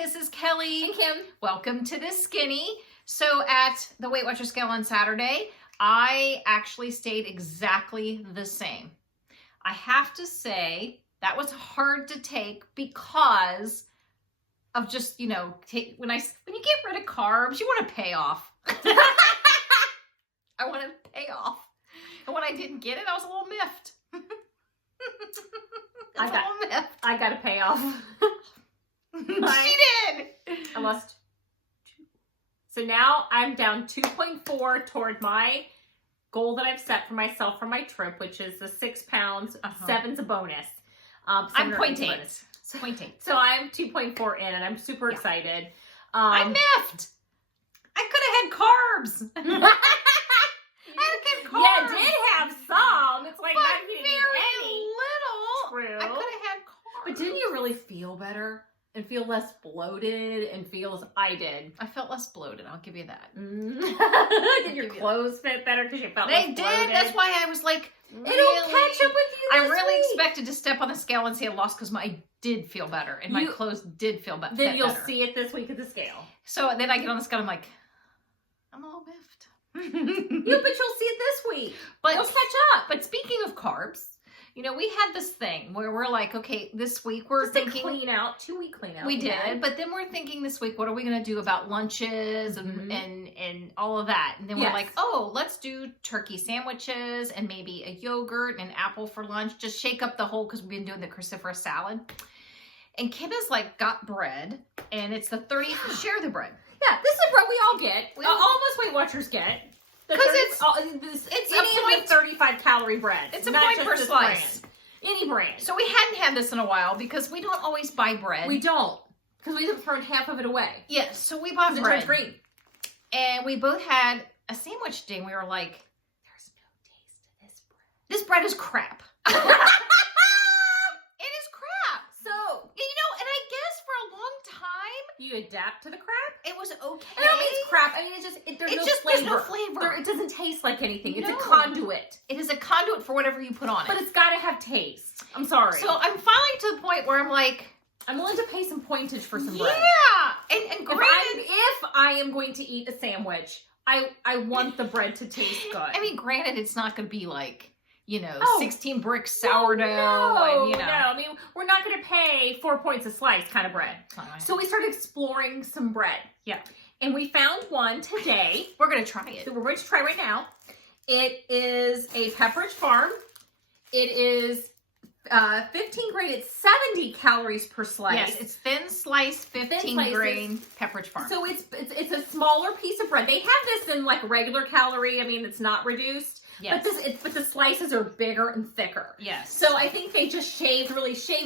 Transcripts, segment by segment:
this is Kelly. And Kim. Welcome to the Skinny. So at the Weight Watcher scale on Saturday, I actually stayed exactly the same. I have to say that was hard to take because of just, when you get rid of carbs, you want to pay off. I want to pay off. And when I didn't get it, I was a little miffed. I got to pay off. She did. I lost 2. So now I'm down 2.4 toward my goal that I've set for myself for my trip, which is the 6 pounds. 7's a bonus. I'm 0.8. So 0.8. So I'm 2.4 in, and I'm super excited. I'm miffed. I could have had carbs. I had carbs. Yeah, did have some. It's like but not even very any. little. True. I could have had carbs. But didn't you really feel better and feel less bloated and feel as I did? I felt less bloated. I'll give you that. Did your clothes fit better because you felt they less did. bloated? That's why I was like, It'll catch up with you. I this really week. expected to step on the scale and see a loss because I did feel better and my clothes did feel better. Then you'll see it this week at the scale. So then I get on the scale. I'm like, I'm a little miffed. But you'll see it this week. But you'll catch up. But speaking of carbs, we had this thing where we're like, okay, this week we're thinking 2-week clean out. We did, but then we're thinking this week, what are we going to do about lunches and all of that? And then we're like, oh, let's do turkey sandwiches and maybe a yogurt and an apple for lunch. Just shake up the whole, because we've been doing the cruciferous salad. And Kim has got bread, and it's the 30. Share the bread. Yeah, this is bread we all get. All of us Weight Watchers get. Because it's a 35 calorie bread. It's a point per slice. Brand. Any brand. So we hadn't had this in a while because we don't always buy bread. We don't. Because we have thrown half of it away. Yeah, so we bought bread. Green. And we both had a sandwich today, and we were like, there's no taste to this bread. This bread is crap. It is crap. So, and I guess for a long time, you adapt to the crap? It was okay. I don't mean it's crap. I mean, there's no flavor. It doesn't taste like anything. It's a conduit. It is a conduit for whatever you put on it. But it's got to have taste. I'm sorry. So I'm finally to the point where I'm like, I'm willing to pay some pointage for some bread. Yeah. And granted, if I am going to eat a sandwich, I want the bread to taste good. I mean, granted, it's not going to be 16 brick sourdough. No. I mean, we're not going to pay 4 points a slice kind of bread. So we started exploring some bread. Yeah. And we found one today. We're going to try it. So we're going to try right now. It is a Pepperidge Farm. It is 15 grain. It's 70 calories per slice. Yes, it's thin sliced 15 grain Pepperidge Farm. So it's a smaller piece of bread. They have this in regular calorie. I mean, it's not reduced. Yes. But the slices are bigger and thicker. Yes. So I think they just shaved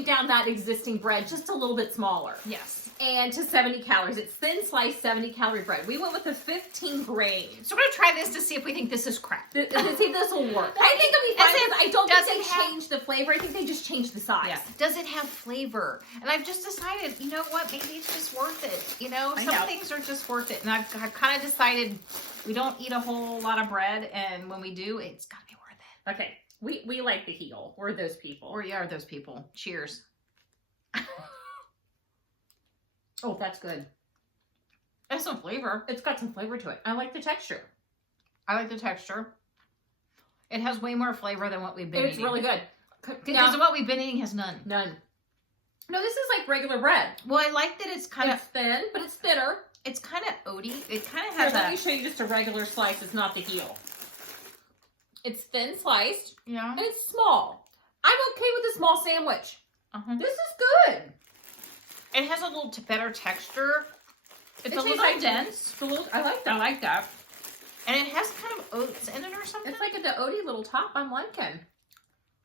down that existing bread just a little bit smaller. Yes. And to 70 calories. It's thin sliced 70 calorie bread. We went with the 15 grain. So we're going to try this to see if we think this is crap. To see if this will work. I think it'll be fine because I don't think they changed the flavor. I think they just changed the size. Yeah. Does it have flavor? And I've just decided, you know what? Maybe it's just worth it. Some things are just worth it. And I've kind of decided we don't eat a whole lot of bread. And when we do, it's got to be worth it. Okay. We like the heel. We're those people. We are those people. Cheers. Oh, that's good. It has some flavor. It's got some flavor to it. I like the texture. I like the texture. It has way more flavor than what we've been eating. It's really good. Because what we've been eating has none. None. No, this is like regular bread. Well, I like that it's kind of thin, but it's thinner. It's kind of oaty. It kind of has let me show you just a regular slice. It's not the heel. It's thin sliced. Yeah. And it's small. I'm okay with a small sandwich. This is good. It has a little better texture. It's a little dense. I like that. I like that. And it has kind of oats in it or something. It's like the oaty little top. I'm liking.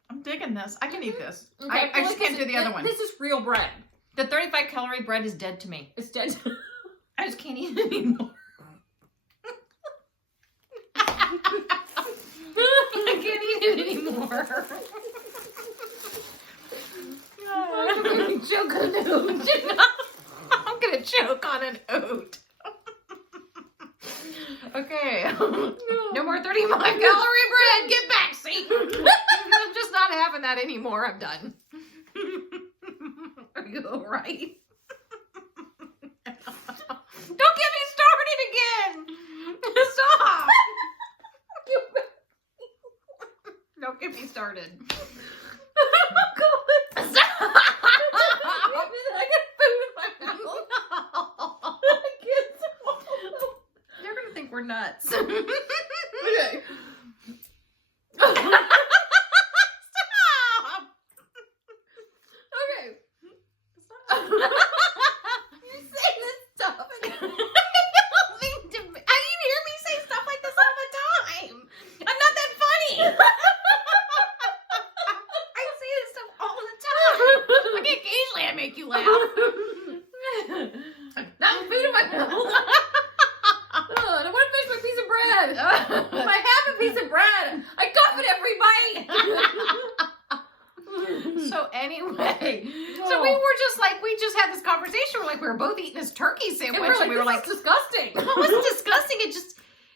I'm digging this. I can eat this. Okay, I just can't do the other one. This is real bread. The 35 calorie bread is dead to me. It's dead. I just can't eat it anymore. I can't eat it anymore. I'm gonna choke on an oat. I'm gonna choke on an oat. Okay. No more 35 calorie bread. Get back, see? I'm just not having that anymore. I'm done. Are you all right? started. Oh, God. Stop. I got food in my mouth. I can't. They're gonna think we're nuts. Okay. Stop. Okay. You're saying this stuff. I don't mean to. You hear me say stuff like this all the time. I'm not that funny. I say this stuff all the time. Like occasionally I make you laugh. Not food in my mouth. Oh, I don't want to finish my piece of bread. If I have a piece of bread, I cough at every bite. So anyway, so we were just like, we just had this conversation. We're like, we were both eating this turkey sandwich, and we were like, disgusting. it wasn't disgusting. It just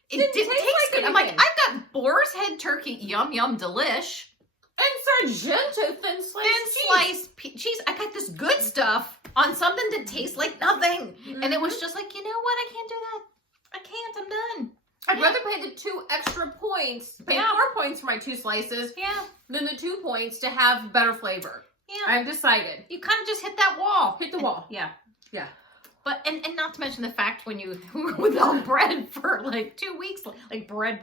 didn't taste like good. I'm like, anything. I've got boar's head turkey, yum yum, delish. And Sargento thin sliced Sliced cheese. I got this good stuff on something that tastes like nothing, and it was just like, you know what? I can't do that. I can't. I'm done. I'd rather pay the 2 extra points, pay 4 points for my 2 slices, Yeah, than the 2 points to have better flavor. yeah. I've decided. You kind of just hit that wall. Hit the wall. Yeah. Yeah. But and not to mention the fact when you were without bread for like 2 weeks, like bread.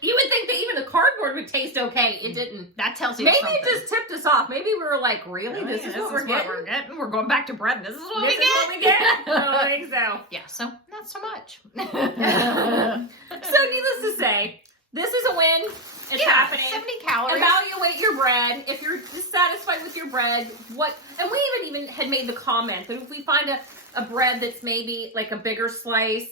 You would think that even the cardboard would taste okay. It didn't. That tells you Maybe something. it just tipped us off. Maybe we were like, really? This is what we're getting? We're going back to bread. And this is what This we is get. what we get? I don't think so. Yeah, so not so much. So needless to say, this is a win. It's happening. 70 calories. Evaluate your bread. If you're dissatisfied with your bread, and we even had made the comment that if we find a bread that's maybe like a bigger slice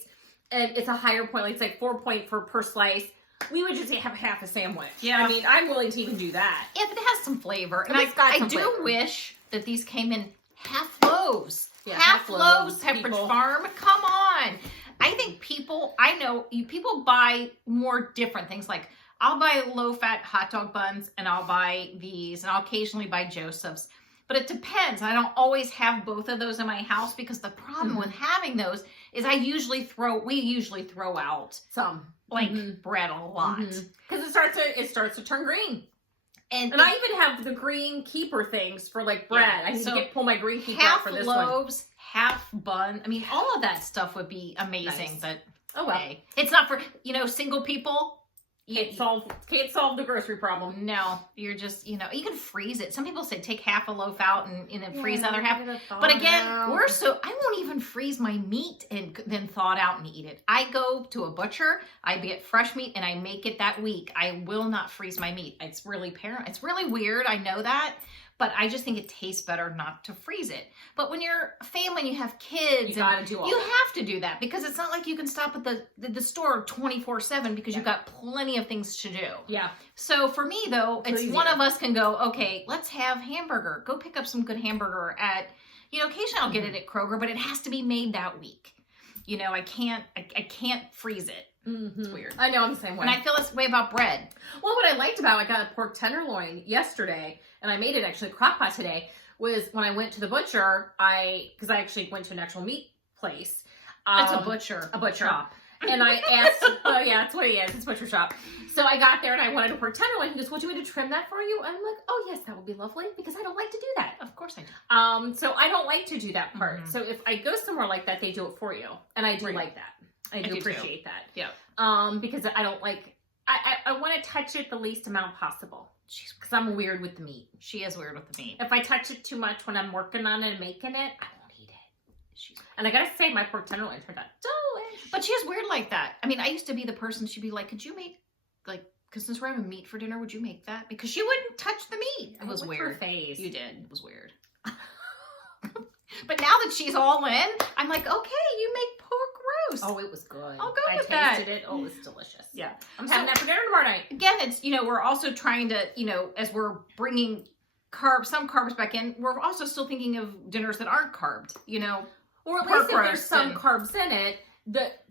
and it's a higher point, like it's like 4 point per slice, we would just have half a sandwich. Yeah. I mean, I'm willing to even do that. If it has some flavor. And It's got I some do flavor. wish that these came in half loaves. Yeah, half half loaves, loaves, Pepperidge people. Farm. Come on. I think people buy more different things. Like I'll buy low-fat hot dog buns and I'll buy these and I'll occasionally buy Joseph's. But it depends. I don't always have both of those in my house because the problem with having those is we usually throw out Some. like bread a lot. Because it starts to turn green. And I even have the green keeper things for like bread. Yeah, I need so to pull my green keeper out half for this one. loaves, half bun. I mean, all of that stuff would be amazing, Nice. but Oh well. hey, it's not for, single people. Can't solve the grocery problem. No, you're just, you can freeze it. Some people say take half a loaf out and then freeze the other half. But again, I won't even freeze my meat and then thaw it out and eat it. I go to a butcher, I get fresh meat and I make it that week. I will not freeze my meat. It's really weird. I know that, but I just think it tastes better not to freeze it. But when you're a family and you have kids, You gotta do all you that. have to do that because it's not like you can stop at the store 24/7 because you've got plenty of things to do. Yeah. So for me though, it's Easier. one of us can go, okay, let's have hamburger. Go pick up some good hamburger at, occasionally I'll get it at Kroger, but it has to be made that week. I can't freeze it. It's weird. I know, I'm the same way. And I feel this way about bread. Well, what I liked about I got a pork tenderloin yesterday, and I made it actually crock pot today, was when I went to the butcher, because I actually went to an actual meat place. It's a butcher. A butcher. shop. And I asked, oh yeah, that's what he is. It's butcher shop. So I got there and I wanted a pork tenderloin. He goes, "Would you want me to trim that for you?" And I'm like, "Oh yes, that would be lovely," because I don't like to do that. Of course I do. So I don't like to do that part. Mhm. So if I go somewhere like that, they do it for you, and I do Right. like that. I do do too. appreciate that. Yeah. Because I don't like. I want to touch it the least amount possible. Because I'm weird with the meat. She is weird with the meat. If I touch it too much when I'm working on it and making it, I won't eat it. And I gotta say, my pork tenderloin turned out delicious. But she is weird like that. I mean, I used to be the person, she'd be like, could you make, because since we're having meat for dinner, would you make that? Because she wouldn't touch the meat. It was What's weird. her face? You did. It was weird. But now that she's all in, I'm like, okay, you make pork roast. Oh, it was good. I'll go I with that. tasted it. Oh, it was delicious. Yeah. I'm So- having that for dinner tomorrow night. Again, it's, we're also trying to, as we're bringing some carbs back in, we're also still thinking of dinners that aren't carbed, Or at pork least if there's roast some and- carbs in it,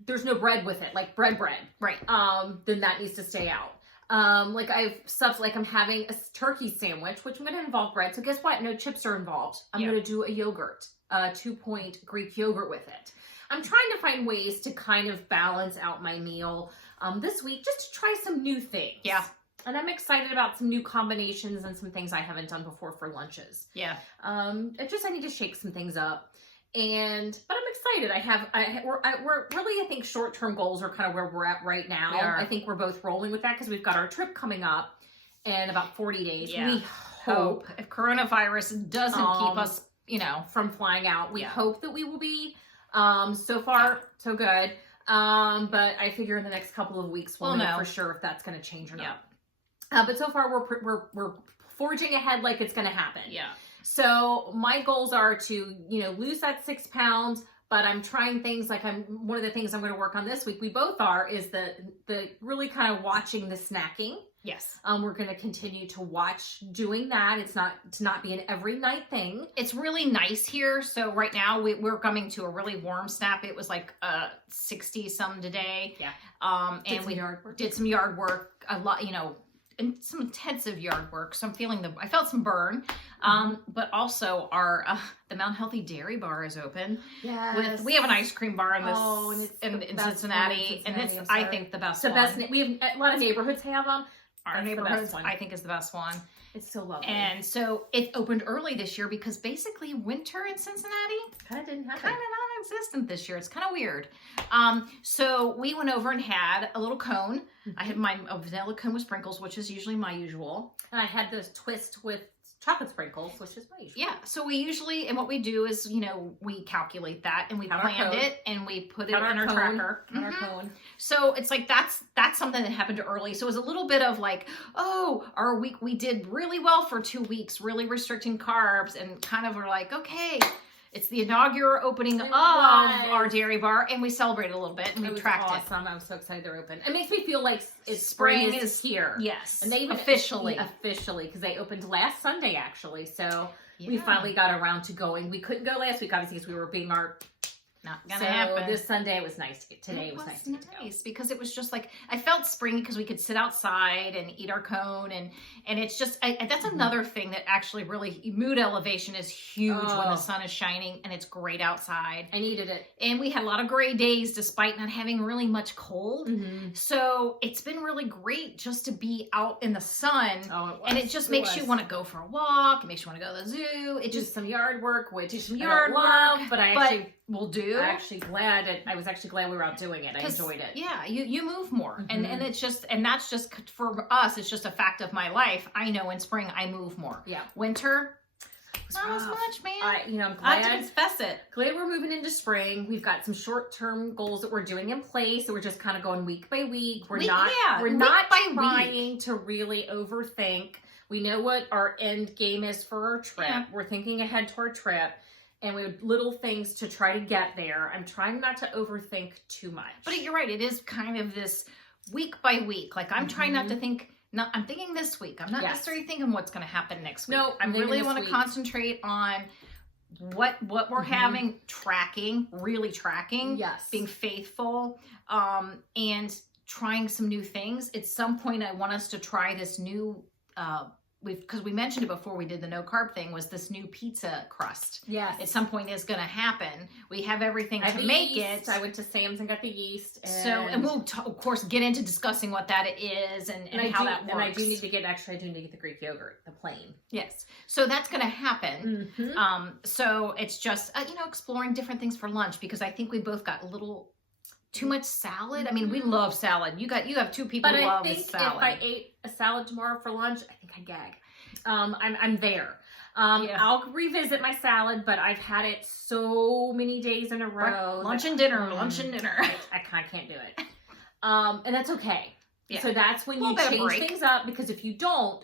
there's no bread with it, like bread. Right. Then that needs to stay out. Like I have stuff like I'm having a turkey sandwich, which I'm going to involve bread. So guess what? No chips are involved. I'm Yeah. going to do a yogurt, a 2-point Greek yogurt with it. I'm trying to find ways to kind of balance out my meal this week, just to try some new things. Yeah. And I'm excited about some new combinations and some things I haven't done before for lunches. Yeah. I need to shake some things up. But I'm excited. We're really, I think short-term goals are kind of where we're at right now. I think we're both rolling with that because we've got our trip coming up in about 40 days. Yeah. We hope if coronavirus doesn't keep us, from flying out, we hope that we will be. So far, so good. But I figure in the next couple of weeks we'll know for sure if that's going to change or not. But so far we're forging ahead like it's going to happen. Yeah. So my goals are to, lose that 6 pounds, but I'm trying things like one of the things I'm going to work on this week, we both are, is the really kind of watching the snacking. Yes. We're going to continue to watch doing that. It's not be an every night thing. It's really nice here. So right now we're coming to a really warm snap. It was like 60 some today. Yeah. And we did some yard work, a lot, and some intensive yard work. So I felt some burn. But also the Mount Healthy Dairy Bar is open. Yeah. We have an ice cream bar in in Cincinnati, and it's, I think, the best one. We have a lot of neighborhoods have them. Our neighborhoods, I think, is the best one. It's so lovely. And so it opened early this year because basically winter in Cincinnati kind of didn't happen. Kind of non-existent this year. It's kind of weird. So we went over and had a little cone. I had my vanilla cone with sprinkles, which is usually my usual. And I had this twist with chocolate sprinkles, which is my usual. Yeah. So we usually, and what we do is, we calculate that and we planned it and we put it in our tracker. Our cone. So it's like, that's something that happened early. So it was a little bit of like, we did really well for 2 weeks, really restricting carbs, and kind of were like, okay, it's the inaugural opening of our dairy bar, and we celebrated a little bit, and we tracked it. Awesome. I was so excited they're open. It makes me feel like spring is here. Yes. And they even officially, because they opened last Sunday, actually. So we finally got around to going. We couldn't go last week, obviously, because we were being not gonna happen. This Sunday it was nice. Today was nice because it was just like, I felt springy because we could sit outside and eat our cone, and it's just that's another thing that actually really, mood elevation is huge when the sun is shining and it's great outside. I needed it. And we had a lot of gray days despite not having really much cold. So it's been really great just to be out in the sun. And it just makes you want to go for a walk. It makes you want to go to the zoo. It just some yard work, but we'll do. I was actually glad we were out doing it. I enjoyed it. Yeah, you move more, and it's just, and that's just for us. It's just a fact of my life. I know in spring I move more. Yeah, winter not as much, man. I'm glad. I have to confess it. Glad we're moving into spring. We've got some short-term goals that we're doing in place. So we're just kind of going week by week. We're not trying to really overthink. We know what our end game is for our trip. Yeah. We're thinking ahead to our trip. And we have little things to try to get there. I'm trying not to overthink too much. But you're right. It is kind of this week by week. Like I'm trying not to think. I'm thinking this week. I'm not necessarily thinking what's going to happen next week. No, I really want to concentrate on what we're having, really tracking, being faithful, and trying some new things. At some point, I want us to try this new. Because we mentioned it before we did the no carb thing, was this new pizza crust. Yes. At some point is going to happen. We have everything to make it. I went to Sam's and got the yeast. And we'll, of course, get into discussing what that is and how that works. And I do need to get the Greek yogurt, the plain. Yes. So that's going to happen. So it's just, exploring different things for lunch, because I think we both got a little too much salad. I mean, we love salad. You have two people who love salad. But I think if I ate a salad tomorrow for lunch, I think I'd gag. I'm there. I'll revisit my salad, but I've had it so many days in a row. Lunch and dinner. I can't do it. And that's okay. Yeah. So that's when you change things up, because if you don't,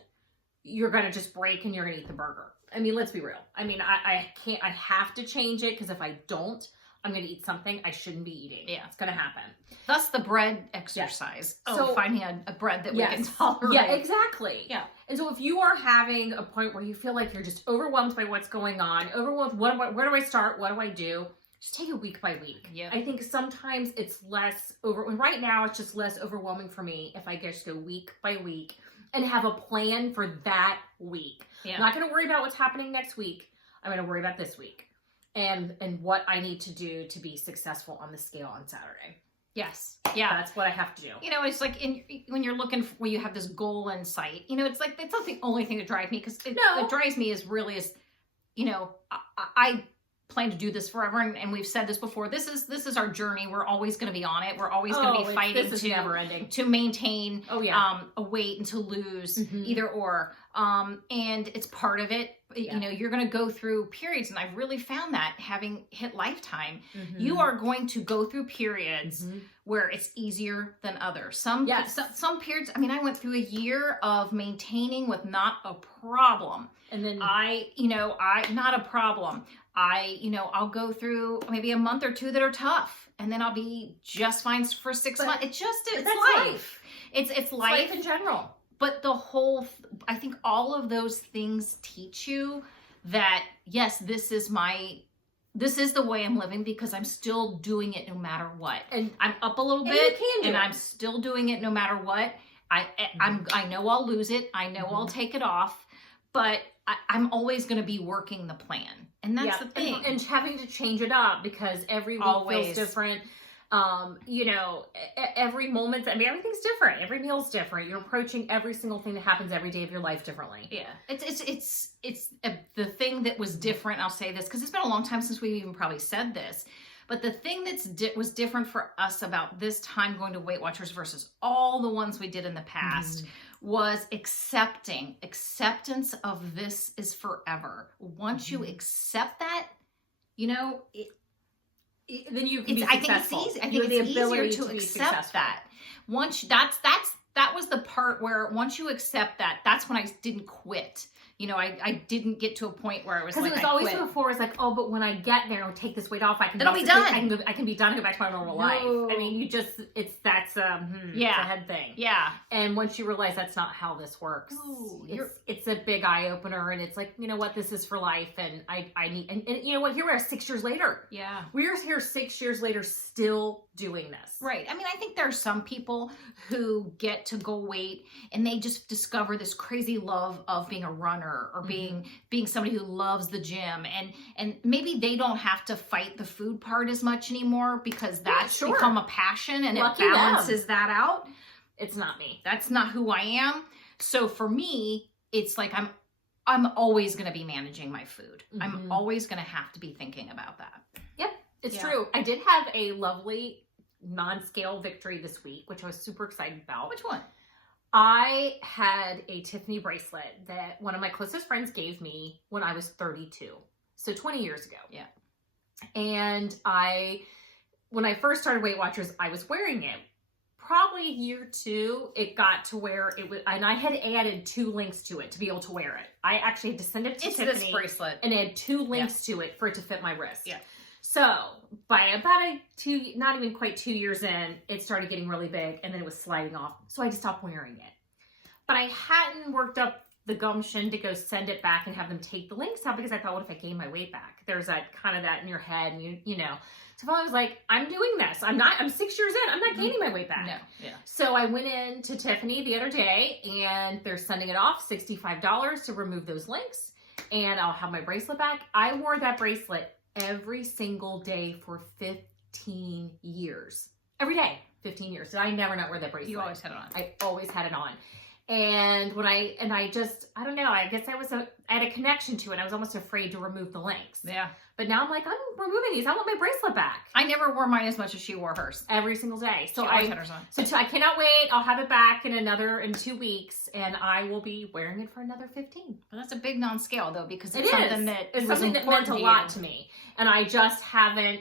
you're going to just break and you're going to eat the burger. I mean, let's be real. I mean, I have to change it, because if I don't, I'm going to eat something I shouldn't be eating. Yeah. It's going to happen. Thus the bread exercise. Yes. So finding a bread that we can tolerate. Yeah, exactly. Yeah. And so if you are having a point where you feel like you're just overwhelmed by what's going on, where do I start? What do I do? Just take it week by week. Yeah. I think sometimes it's right now it's just less overwhelming for me if I just go week by week and have a plan for that week. Yeah. I'm not going to worry about what's happening next week. I'm going to worry about this week. And what I need to do to be successful on the scale on Saturday. Yes. Yeah. That's what I have to do. You know, it's like when you're looking for, when you have this goal in sight, you know, it's like, that's not the only thing that drives me, because what drives me is really you know, I plan to do this forever. And we've said this before. This is our journey. We're always going to be on it. We're always going to be fighting never ending. to maintain a weight and to lose either or. And it's part of it. You know, you're going to go through periods. And I've really found that having hit Lifetime, you are going to go through periods where it's easier than others. Some periods, I mean, I went through a year of maintaining with not a problem. And then not a problem. I'll go through maybe a month or two that are tough, and then I'll be just fine for 6 months. It's life. It's life in general. But I think all of those things teach you that, yes, this is the way I'm living, because I'm still doing it no matter what. And I'm up a little bit, and I'm still doing it no matter what. I know I'll lose it. I know I'll take it off, but I'm always going to be working the plan. And that's the thing. And having to change it up, because every week feels different. Every moment, I mean, everything's different. Every meal's different. You're approaching every single thing that happens every day of your life differently. Yeah. It's the thing that was different. I'll say this because it's been a long time since we've even probably said this. But the thing was different for us about this time going to Weight Watchers versus all the ones we did in the past was acceptance of this is forever. Once you accept that, you know, then you can be successful. I think it's easier to accept that. Once that was the part where once you accept that, that's when I didn't quit. You know, I didn't get to a point where it was like, because it was always before, it's like, oh, but when I get there and take this weight off, I can be done. I can be done and go back to my normal life. I mean, that's a head thing. Yeah. And once you realize that's not how this works, it's a big eye opener, and it's like, you know what, this is for life, and I need, and you know what, here we are 6 years later. Yeah. We're here 6 years later still doing this. Right. I mean, I think there are some people who get to go weight and they just discover this crazy love of being a runner or being somebody who loves the gym, and maybe they don't have to fight the food part as much anymore because that's become a passion, and it balances that out. It's not me. That's not who I am. So for me, it's like I'm always going to be managing my food. I'm always going to have to be thinking about that. Yep, it's true. I did have a lovely non-scale victory this week, which I was super excited about. Which one? I had a Tiffany bracelet that one of my closest friends gave me when I was 32. So 20 years ago. Yeah. And when I first started Weight Watchers, I was wearing it. Probably year 2, it got to where it was, and I had added 2 links to it to be able to wear it. I actually had to send it to Tiffany. It's this bracelet. And add 2 links to it for it to fit my wrist. Yeah. So by about not even quite 2 years in, it started getting really big, and then it was sliding off. So I just stopped wearing it. But I hadn't worked up the gumption to go send it back and have them take the links out, because I thought, what if I gain my weight back? There's that kind of that in your head, and you know. So I was like, I'm doing this. I'm 6 years in. I'm not gaining my weight back. No. Yeah. So I went in to Tiffany the other day, and they're sending it off, $65 to remove those links, and I'll have my bracelet back. I wore that bracelet every single day for 15 years. Every day, 15 years. Did I never not wear that bracelet? You always had it on. I always had it on. And I don't know, I guess I had a connection to it. I was almost afraid to remove the links. Yeah. But now I'm like, I'm removing these. I want my bracelet back. I never wore mine as much as she wore hers. Every single day. So I had hers on. So I cannot wait. I'll have it back in 2 weeks, and I will be wearing it for another 15. But that's a big non-scale though, because it's something that meant a lot to me. And I just haven't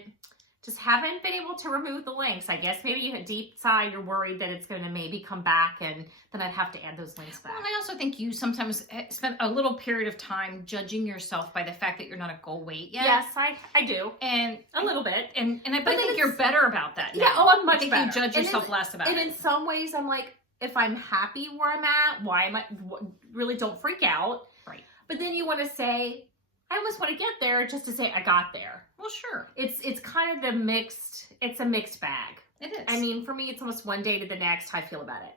been able to remove the links. I guess maybe deep inside you're worried that it's going to maybe come back, and then I'd have to add those links back. Well, and I also think you sometimes spend a little period of time judging yourself by the fact that you're not at goal weight yet. Yes, I do. And a little bit. And I think you're better about that now. Yeah, I'm much better. You judge yourself less about it. And in some ways, I'm like, if I'm happy where I'm at, why am I, really don't freak out. Right. But then you want to say, I almost want to get there just to say I got there. Well, sure. It's kind of it's a mixed bag. It is. I mean, for me, it's almost one day to the next how I feel about it.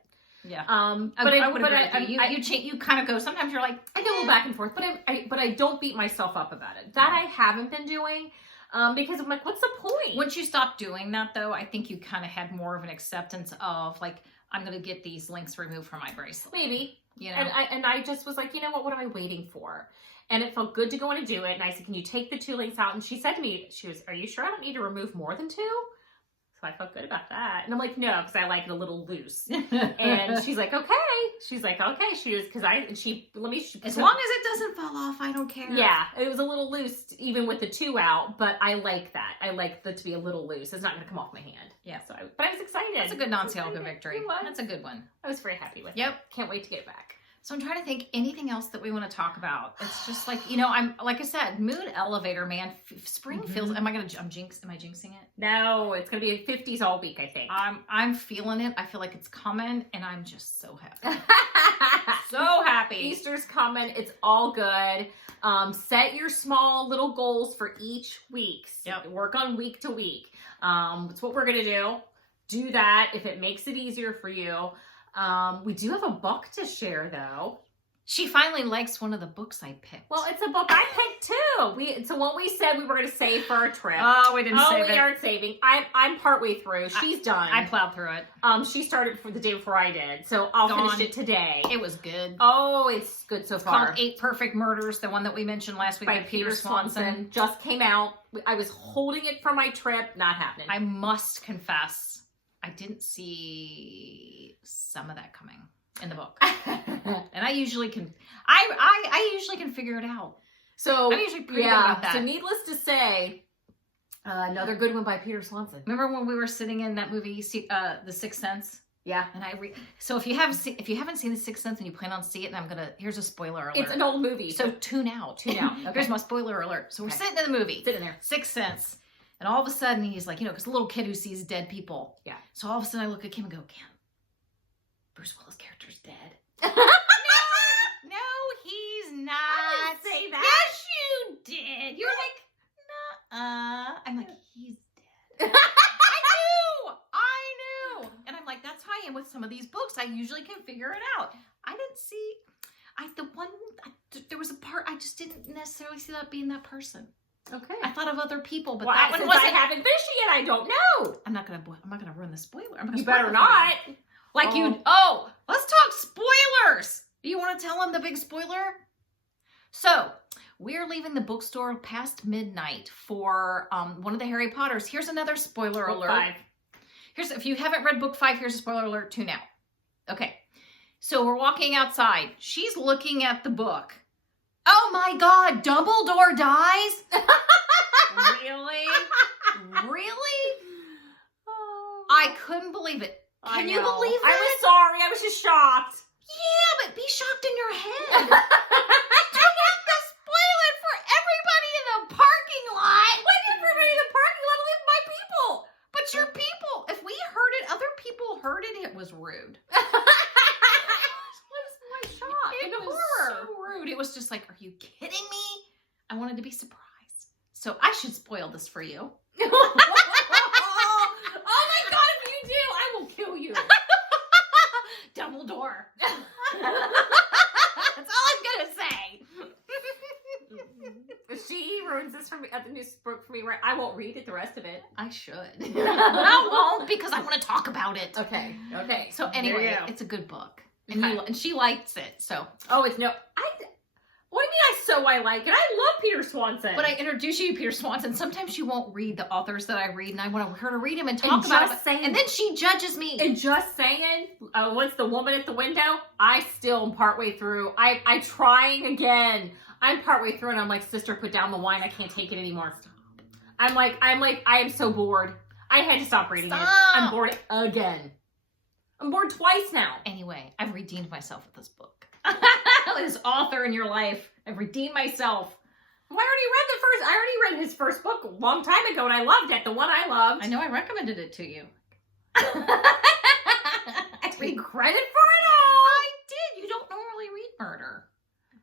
Yeah. But I would agree with you. You kind of go, sometimes you're like, I go a little back and forth, but I don't beat myself up about it. That I haven't been doing. Because I'm like, what's the point? Once you stop doing that, though, I think you kind of had more of an acceptance of, like, I'm going to get these links removed from my bracelet. Maybe. You know? And I just was like, you know what am I waiting for? And it felt good to go in and do it. And I said, can you take the 2 links out? And she said to me, are you sure I don't need to remove more than 2? So I felt good about that. And I'm like, no, because I like it a little loose. And she's like, okay. She's like, okay. As long as it doesn't fall off, I don't care. Yeah, it was a little loose even with the 2 out, but I like that. I like that to be a little loose. It's not going to come off my hand. Yeah. But I was excited. That's a good non-Ciaga victory. It was. That's a good one. I was very happy with it. Yep. Can't wait to get it back. So I'm trying to think anything else that we want to talk about. It's just like, I'm like I said, mood elevator, man. Spring feels. Am I jinxing it? No, it's gonna be 50s all week, I think. I'm feeling it. I feel like it's coming, and I'm just so happy. So happy. Easter's coming. It's all good. Set your small little goals for each week. Yep. Work on week to week. That's what we're gonna do. Do that if it makes it easier for you. We do have a book to share, though. She finally likes one of the books I picked. Well, it's a book I picked too. So what we said we were going to save for our trip. Oh, we didn't save it. We aren't saving. I'm partway through. She's done. I plowed through it. She started for the day before I did, so I'll finish it today. It was good. Oh, it's good so far. It's called 8 Perfect Murders, the one that we mentioned last week by by Peter Swanson. Just came out. I was holding it for my trip. Not happening. I must confess, I didn't see some of that coming in the book. And I usually can I usually can figure it out. So I'm usually pretty good about that. So needless to say, another good one by Peter Swanson. Remember when we were sitting in that movie, The Sixth Sense? Yeah. And so if you haven't seen The Sixth Sense and you plan on seeing it, and here's a spoiler alert. It's an old movie. So tune out. Okay. Here's my spoiler alert. So we're sitting in the movie. Sitting there. Sixth Sense. And all of a sudden he's like, because the little kid who sees dead people. Yeah. So all of a sudden I look at Kim and go, Kim, Bruce Willis' character's dead. No, he's not. I didn't say that. Yes, you did. You're like, nah. I'm like, he's dead. I knew. And I'm like, that's how I am with some of these books. I usually can figure it out. I didn't see. There was a part I just didn't necessarily see that being that person. Okay. I thought of other people, but that one wasn't. I haven't finished it yet. I don't know. I'm not gonna ruin the spoiler. You better not. Let's talk spoilers. Do you want to tell them the big spoiler? So, we're leaving the bookstore past midnight for one of the Harry Potters. Here's another spoiler alert. 5. If you haven't read book 5, here's a spoiler alert 2 now. Okay. So, we're walking outside. She's looking at the book. Oh my God, Dumbledore dies? Really? Really? I couldn't believe it. Can you believe that? I was sorry. I was just shocked. Yeah, but be shocked in your head. You have to spoil it for everybody in the parking lot. Why did everybody in the parking lot leave my people? But your people, if we heard it, other people heard it, it was rude. What is my shock? It was so rude. It was just like, are you kidding me? I wanted to be surprised. So I should spoil this for you. Oh my God, if you do, I will kill you. Dumbledore. That's all I'm gonna say. If she ruins this for me at the news book for me, right? I won't read it the rest of it. I should. I won't because I want to talk about it. Okay. So anyway, it's a good book, and Okay. and she likes it. So What do you mean I like it? I love Peter Swanson. but I introduce you to Peter Swanson. Sometimes she won't read the authors that I read, and I want her to read them and talk And about just it. saying- And then she judges me. And just saying, once the woman at the window, I still am partway through. I'm trying again. I'm partway through and I'm like, sister, put down the wine. I can't take it anymore. Stop. I am so bored. I had to stop reading it. I'm bored again. I'm bored twice now. Anyway, I've redeemed myself with this book. This author in your life. I've redeemed myself. Well, I already read his first book a long time ago and I loved it. The one I loved. I know I recommended it to you. I take credit for it all. I did. You don't normally read murder.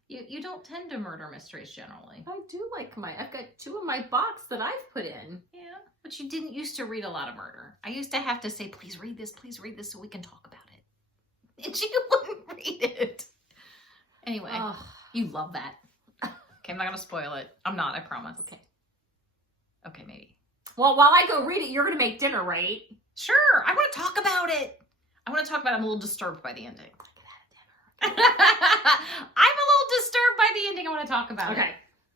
You don't tend to murder mysteries generally. I do like I've got 2 in my box that I've put in. Yeah, but you didn't used to read a lot of murder. I used to have to say, please read this so we can talk about it. And she wouldn't read it. Anyway, you love that. Okay, I'm not going to spoil it. I'm not, I promise. Okay. Okay, maybe. Well, while I go read it, you're going to make dinner, right? Sure. I want to talk about it. I'm a little disturbed by the ending. I'm a little disturbed by the ending. I want to talk about it.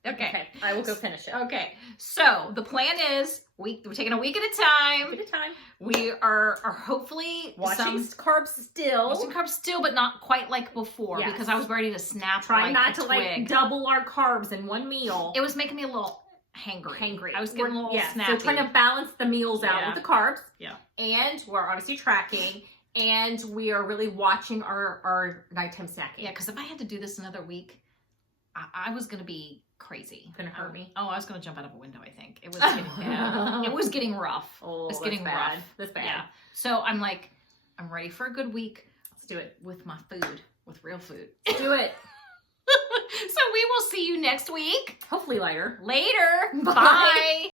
Okay. I will go finish it. Okay. So the plan is we're taking a week at a time. At a time. We are hopefully Watching carbs still. watching carbs still, but not quite like before Yes. because I was ready to snap. Trying like not a to twig. like double our carbs in one meal. It was making me a little hangry. I was getting a little So snappy. trying to balance the meals out Yeah. with the carbs. Yeah. And we're obviously tracking. And we are really watching our nighttime snacking. Yeah, because if I had to do this another week, I was going to be crazy. Gonna hurt me. Oh, I was going to jump out of a window, I think. It was getting bad. It was getting rough. Oh, it's that's getting bad. rough. That's bad. Yeah. So I'm like, I'm ready for a good week Let's do it. with my food, with real food. Let's do it. So we will see you next week. Hopefully later. Later. Bye. Bye.